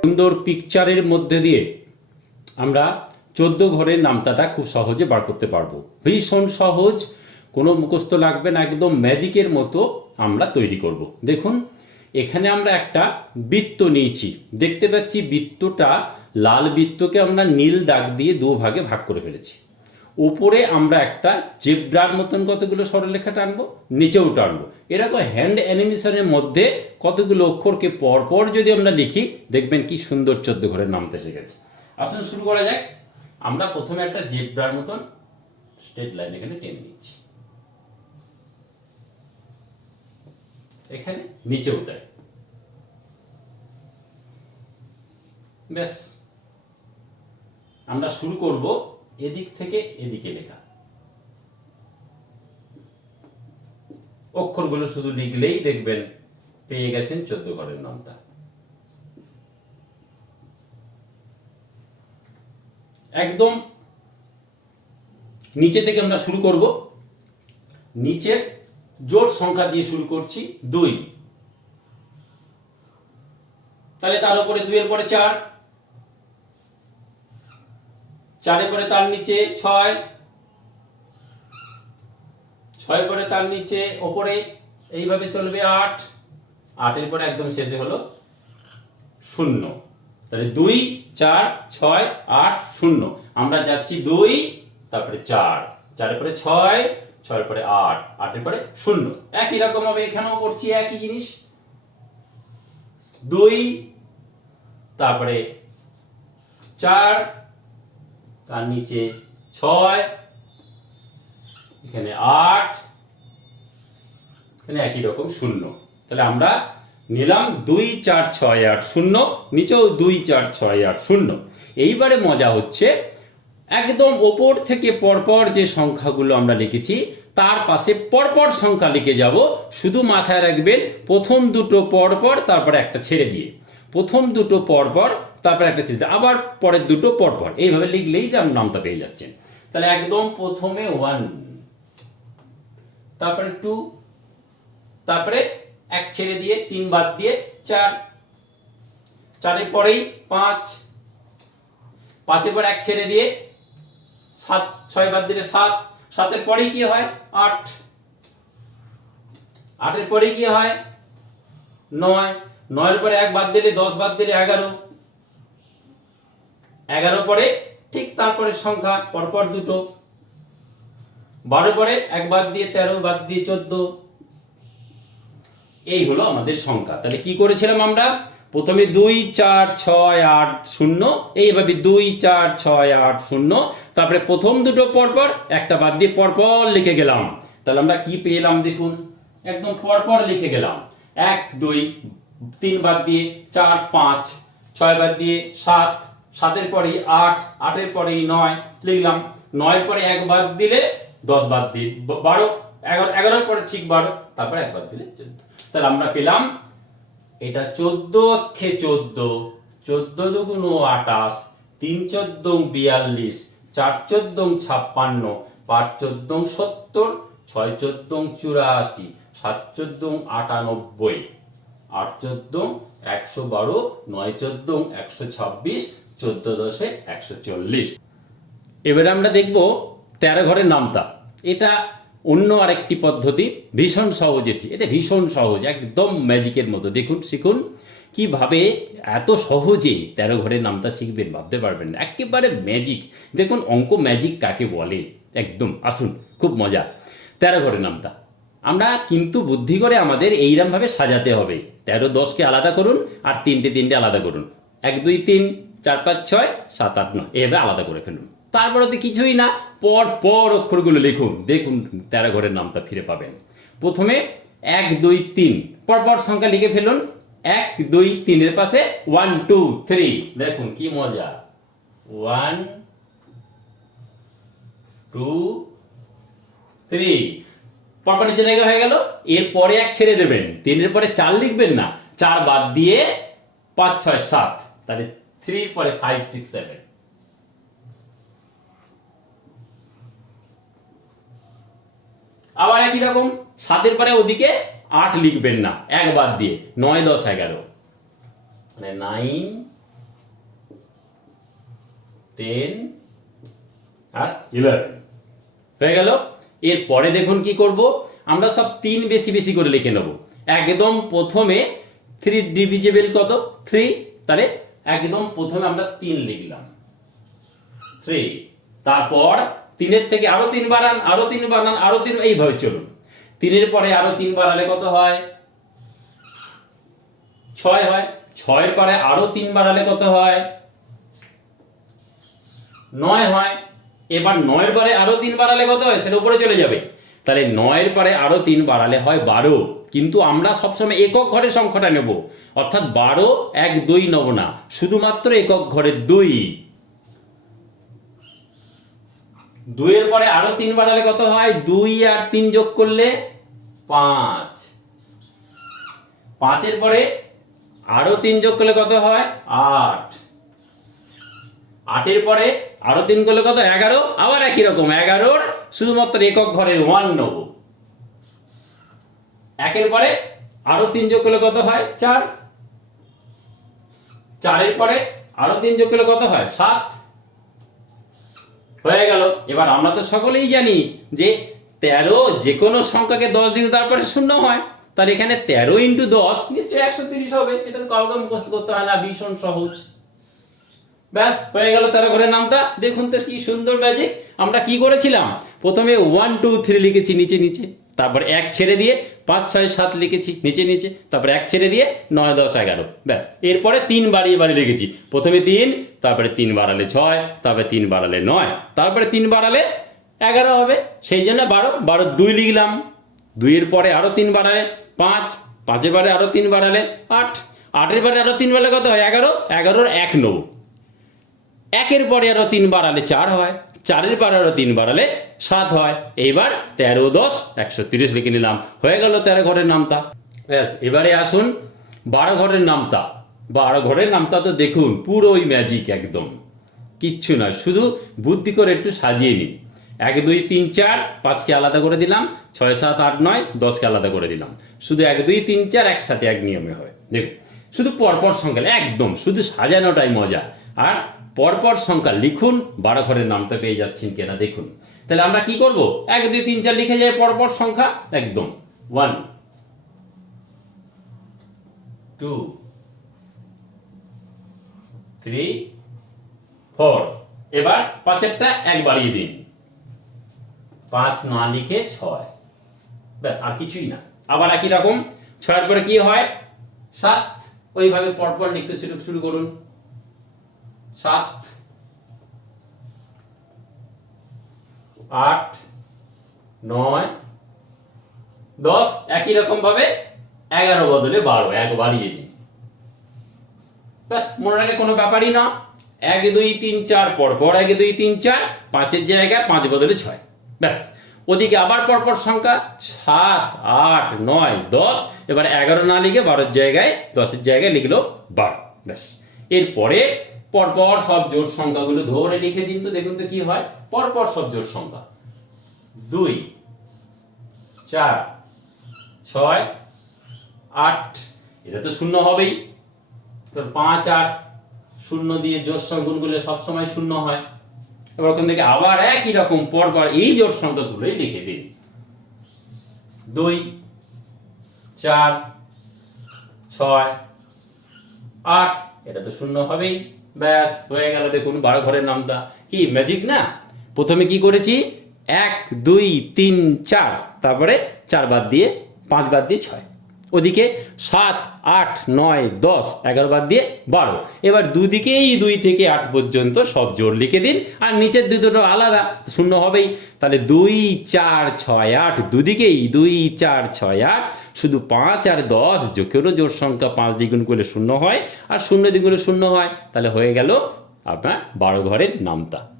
সুন্দর পিকচারের মধ্যে দিয়ে আমরা চোদ্দ ঘরের নামতাটা খুব সহজে বার করতে পারব। ভীষণ সহজ, কোনো মুখস্থ লাগবে না, একদম ম্যাজিকের মতো আমরা তৈরি করব। দেখুন, এখানে আমরা একটা বৃত্ত নিয়েছি। দেখতে পাচ্ছি বৃত্তটা, লাল বৃত্তকে আমরা নীল দাগ দিয়ে দু ভাগে ভাগ করে ফেলেছি। উপরে আমরা একটা জেব্রার মতন কতগুলো সরলরেখা টানবো? নিচেও টানবো। এরকম হ্যান্ড অ্যানিমেশনের মধ্যে কতগুলো অক্ষরকে পরপর যদি আমরা লিখি, দেখবেন কি সুন্দর চোদ্দ ঘরের নামতে শিখেছে আসুন শুরু করা যাক। আমরা প্রথমে একটা জেব্রার মতন স্ট্রেট লাইন এখানে টেনে নিচ্ছি। এখানে নিচেও দেয় ব্যাস। আমরা শুরু করব এদিক থেকে এদিকে লেখা। অক্ষরগুলো শুধু লিখলেই দেখবেন পেয়ে গেছেন চোদ্দ ঘরের নামটা। একদম নিচে থেকে আমরা শুরু করব। নিচের জোর সংখ্যা দিয়ে শুরু করছি দুই। তাহলে তার উপরে দুইয়ের পরে চার চারের পরে তার নিচে ছয়। ছয় পরে তার নিচে ওপরে, এইভাবে চলবে আট। আটের পরে একদম শেষে হলো শূন্য। তাহলে দুই, চার, ছয়, আট, শূন্য। আমরা যাচ্ছি দুই, তারপরে চার। চারের পরে ছয় ছয়ের পরে আট, আটের পরে শূন্য। একই রকম হবে, এখানেও করছি একই জিনিস। দুই, তারপরে চার তার নিচে ছয়, এখানে আট, এখানে একই রকম শূন্য। তাহলে আমরা নিলাম দুই চার ছয় আট শূন্য, নিচেও দুই চার ছয় আট শূন্য। এইবারে মজা হচ্ছে, একদম ওপর থেকে পরপর যে সংখ্যাগুলো আমরা লিখেছি, তার পাশে পরপর সংখ্যা লিখে যাব। শুধু মাথায় রাখবেন, প্রথম দুটো পরপর, তারপরে একটা ছেড়ে দিয়ে। প্রথম দুটো পরপর তারপরে একটা দিয়ে, আবার পরের দুটো পরপর এইভাবে লিখলেই নাম- নামটা পেয়ে যাচ্ছেন। তাহলে একদম প্রথমে ওয়ান তারপরে টু তারপরে এক ছেড়ে দিয়ে তিন বাদ দিয়ে চার। চারের পরেই পাঁচ। পাঁচের পর এক ছেড়ে দিয়ে সাত ছয় বাদ দিলে সাত। সাতের পরেই কি হয়? আট। আটের পরে কি হয়? নয়। নয়ের পরে এক বাদ দিলে দশ বাদ দিলে এগারো। এগারো পরে ঠিক তারপরে সংখ্যা, পরপর দুটো। বারো পরে এক বাদ দিয়ে তেরো, বাদ দিয়ে চোদ্দ। এই হলো আমাদের সংখ্যা। তাহলে কি করেছিলাম আমরা? প্রথমে দুই, চার, ছয়, আট, শূন্য। এইভাবে দুই, চার, ছয়, আট, শূন্য। তারপরে প্রথম দুটো পরপর, একটা বাদ দিয়ে পরপর লিখে গেলাম। তাহলে আমরা কি পেলাম দেখুন? একদম পরপর লিখে গেলাম। এক, দুই, তিন বাদ দিয়ে চার, পাঁচ, ছয় বাদ দিয়ে সাত সাতের পরেই আট, আটের পরেই নয়, লিখলাম। নয় পরে এক বাদ দিলে দশ বাদ ব- বারো, এগারো, এগারোর পরে ঠিক বারো, তারপরে এক বাদ দিলে চোদ্দ। তাহলে আমরা পেলাম এটা চোদ্দ অক্ষে চোদ্দ চোদ্দ দুগুণ আটাশ তিন চোদ্দ বিয়াল্লিশ, চার চোদ্দ ছাপ্পান্ন, পাঁচ চোদ্দ সত্তর, ছয় চোদ্দ চুরাশি, সাত চোদ্দ আটানব্বই, আট চোদ্দ একশো বারো, নয় চোদ্দ একশো ছাব্বিশ চোদ্দ দশে একশো চল্লিশ। এবারে আমরা দেখব তেরো ঘরের নামতা। এটা অন্য আরেকটি পদ্ধতি, ভীষণ সহজ এটি। এটা ভীষণ সহজ, একদম ম্যাজিকের মতো। দেখুন, শিখুন, কীভাবে এত সহজে তেরো ঘরের নামতা শিখবেন, ভাবতে পারবেন একেবারে ম্যাজিক। দেখুন, অঙ্ক ম্যাজিক কাকে বলে? একদম, আসুন, খুব মজা। তেরো ঘরের নামতা। আমরা কিন্তু বুদ্ধি করে আমাদের এইরমভাবে সাজাতে হবে। তেরো দশকে আলাদা করুন আর তিনটে তিনটে আলাদা করুন। এক, দুই, তিন চার পাঁচ ছয় সাত আট নয়। এভাবে আলাদা করে ফেলুন। তারপরে তো কিছুই না, পর পর অক্ষরগুলো লিখুন। দেখুন তেরো ঘরের নামটা ফিরে পাবেন। প্রথমে এক, দুই, তিন। পরপর সংখ্যা লিখে ফেলুন। এক, দুই, তিনের পাশে ওয়ান, টু, থ্রি। দেখুন কি মজা। One, two, three. পরপর নিচে লেখা হয়ে গেল। এর পরে এক ছেড়ে দেবেন। তিনের পরে চার লিখবেন না। চার বাদ দিয়ে পাঁচ, ছয়, সাত। তাহলে থ্রি পরে ফাইভ সিক্স সেভেন আবার একই রকম, সাতের পরে ওদিকে আট লিখবেন না একবার দিয়ে, নয়, দশ, এগারো। মানে নাইন টেন আর ইলেভেন হয়ে গেল? এরপরে দেখুন কি করব, আমরা সব তিন বেশি বেশি করে লিখে নেব। একদম প্রথমে থ্রি ডিভিজেবল কত? থ্রি তাহলে একদম প্রথমে আমরা তিন লিখলাম। থ্রি তারপর তিনের থেকে আরও তিন বাড়ান, আরও তিন বাড়ান, আরও তিন, এইভাবে চলুন। তিনের পরে আরও তিন বাড়ালে কত হয়? ছয় হয়। ছয়ের পরে আরও তিন বাড়ালে কত হয়? নয় হয়। এবার নয়ের পরে আরও তিন বাড়ালে কত হয়? সেটা উপরে চলে যাবে। তাহলে নয়ের পরে আরও তিন বাড়ালে হয় বারো। কিন্তু আমরা সবসময় একক ঘরের সংখ্যাটা নেব। অর্থাৎ বারো, এক, দুই, নেব না। শুধুমাত্র একক ঘরের দুই। দুইয়ের পরে আরও তিন বাড়ালে কত হয়? দুই আর তিন যোগ করলে পাঁচ। পাঁচের পরে আরও তিন যোগ করলে কত হয়? আট। আটের পরে আরও তিন করলে কত? এগারো। আবার একই রকম, এগারোর শুধুমাত্র একক ঘরের ওয়ান নেব। একের পরে আরও তিন যোগ করলে কত হয়? চার। চারের পরে আরও তিন যোগ করলে কত হয়? সাত। হয়ে গেল। এবার আমরা তো সকলেই জানি যে তেরো যে কোনো সংখ্যাকে দশ দিন তারপরে শূন্য হয়। তাহলে এখানে তেরো ইন্টু দশ নিশ্চয়ই একশো তিরিশ হবে। এটা তো কাউকে মুখস্থ করতে হয় না, ভীষণ সহজ। ব্যাস, হয়ে গেল তেরো ঘরের নামটা। দেখুন তো কি সুন্দর ম্যাজিক আমরা কি করেছিলাম? প্রথমে ওয়ান টু থ্রি লিখেছি নিচে নিচে। তারপর এক ছেড়ে দিয়ে পাঁচ, ছয়, সাত লিখেছি, নিচে নিচে, তারপর এক ছেড়ে দিয়ে নয়, দশ, এগারো, ব্যাস। এরপরে তিন বাড়িয়ে বাড়িয়ে লিখেছি। প্রথমে তিন, তারপরে তিন বাড়ালে ছয়, তারপরে তিন বাড়ালে নয়, তারপরে তিন বাড়ালে এগারো হবে। সেই জন্য বারো বারো দুই লিখলাম। দুইয়ের পরে আরও তিন বাড়ালে পাঁচ, পাঁচের বারে আরও তিন বাড়ালে আট, আটের বারে আরও তিন বাড়ালে কত হয়? এগারো, এগারোর এক নৌ একের পরে আরও তিন বাড়ালে চার হয়। চারের আরও তিন বাড়ালে সাত হয়। এইবার তেরো, দশ, একশো তিরিশ লিখে নিলাম। হয়ে গেল তেরো ঘরের নামতা। ব্যাস, এবারে আসুন বারো ঘরের নামতা। বারো ঘরের নামতা তো দেখুন, পুরোই ম্যাজিক একদম। কিচ্ছু নয়, শুধু বুদ্ধি করে একটু সাজিয়ে নিন। এক, দুই, তিন, চার, পাঁচকে আলাদা করে দিলাম। ছয়, সাত, আট, নয়, দশকে আলাদা করে দিলাম। শুধু এক, দুই, তিন, চার একসাথে এক নিয়মে হয়। দেখুন, শুধু পরপর সংখ্যা, একদম, শুধু সাজানোটাই মজা। আর পরপর সংখ্যা লিখুন, বারো ঘরের নামটা পেয়ে যাচ্ছেন কিনা, দেখুন। তাহলে আমরা কি করব? এক, দুই, তিন, চার লিখে যাই পরপর সংখ্যা? একদম। ওয়ান টু থ্রি ফোর এবার পাঁচেরটা এক বাড়িয়ে দিন। পাঁচ না লিখে ছয়। ব্যাস, আর কিছুই না। আবার একই রকম। ছয়ের পরে কি হয়? সাত। ওইভাবে পরপর লিখতে শুরু শুরু করুন। সাত, আট, নয়, দশ, একই রকম ভাবে এগারো বদলে বারো, এক বাড়িয়ে দিন ব্যাস, মনে রাখে কোনো ব্যাপারই না। এক, দুই, তিন, চার, পর পর এক, দুই, তিন, চার, পাঁচের জায়গায় পাঁচ বদলে ছয়। ব্যাস, ওদিকে আবার পরপর সংখ্যা সাত, আট, নয়, দশ, এবার এগারো না লিখে বারোর জায়গায়, দশের জায়গায় লিখলো বারো। ব্যাস, এরপরে পরপর সব জোর সংখ্যাগুলো ধরে লিখে দিন তো, দেখুন তো কি হয়। পরপর সব জোর সংখ্যা। দুই, চার, ছয়, আট, এটা তো শূন্য হবেই। পাঁচ, আট, শূন্য দিয়ে জোর সংখ্যাগুলো সবসময় শূন্য হয়। এবার ওখান থেকে আবার একই রকম পরপর এই জোর সংখ্যাগুলোই লিখে দিন। দুই, চার, ছয়, আট, এটা তো শূন্য হবেই। ব্যাস, হয়ে গেল দেখুন বারো ঘরের নামটা। কি ম্যাজিক না? প্রথমে কি করেছি? এক, দুই, তিন, চার, তারপরে চার বাদ দিয়ে, পাঁচ বাদ দিয়ে ছয়। ওদিকে সাত, আট, নয়, দশ, এগারো বাদ দিয়ে বারো। এবার দুদিকেই দুই থেকে আট পর্যন্ত সব জোর লিখে দিন, আর নিচের দুই দুটো আলাদা শূন্য হবেই। তাহলে দুই, চার, ছয়, আট, দুদিকেই দুই, চার, ছয়, আট শুধু পাঁচ আর দশ, যে কোনো জোর সংখ্যা পাঁচ দ্বিগুণ করলে শূন্য হয়, আর শূন্য দ্বিগুণে শূন্য হয়, তাহলে হয়ে গেল আপনার বারো ঘরের নামতা।